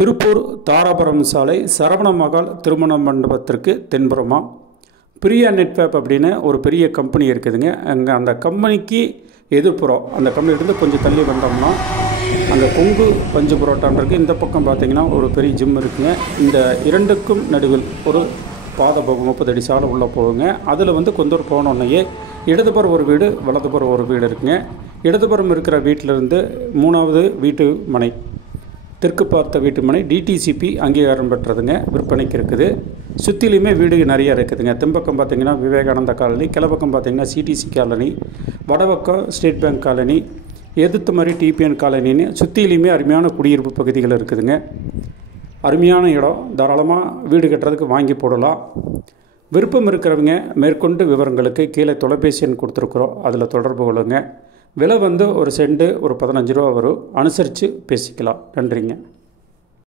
திருப்பூர் தாராபுரம் சாலை சரவண மகால் திருமண மண்டபத்திற்கு தென்புறமா பிரியா நெட்வேப் அப்படின்னு ஒரு பெரிய கம்பெனி இருக்குதுங்க. அங்கே அந்த கம்பெனிக்கு எதிர்ப்புறம் அந்த கம்பெனிலேருந்து கொஞ்சம் தள்ளி வந்தோம்னா அங்கே கொங்கு பஞ்சு புரோட்டான் இருக்குது. இந்த பக்கம் பார்த்திங்கன்னா ஒரு பெரிய ஜிம் இருக்குங்க. இந்த இரண்டுக்கும் நடுவில் ஒரு பாதை போகும், 30 அடி சாலை உள்ளே போகுங்க. அதில் கொஞ்சம் போனோன்னையே இடதுபுறம் ஒரு வீடு, வலதுபுறம் ஒரு வீடு இருக்குங்க. இடதுபுறம் இருக்கிற வீட்டிலேருந்து 3வது வீட்டு மனை, தெற்கு பார்த்த வீட்டு மனை டிடிசிபி அங்கீகாரம் பெற்றதுங்க, விற்பனைக்கு இருக்குது. சுற்றிலையுமே வீடு நிறையா இருக்குதுங்க. தென்பக்கம் பார்த்திங்கன்னா விவேகானந்தா காலனி, கிழப்பக்கம் பார்த்திங்கன்னா சிடிசி காலனி, வடபக்கம் ஸ்டேட் பேங்க் காலனி, எதிர்த்து மாதிரி டிபிஎன் காலனின்னு சுற்றிலையுமே அருமையான குடியிருப்பு பகுதிகள் இருக்குதுங்க. அருமையான இடம், தாராளமாக வீடு கட்டுறதுக்கு வாங்கி போடலாம். விருப்பம் இருக்கிறவங்க மேற்கொண்டு விவரங்களுக்கு கீழே தொலைபேசி எண் கொடுத்துருக்குறோம், அதில் தொடர்பு கொள்ளுங்க. விலை ஒரு சென்ட் ஒரு 15 ரூபா வரும், அனுசரித்து பேசிக்கலாம். நன்றிங்க.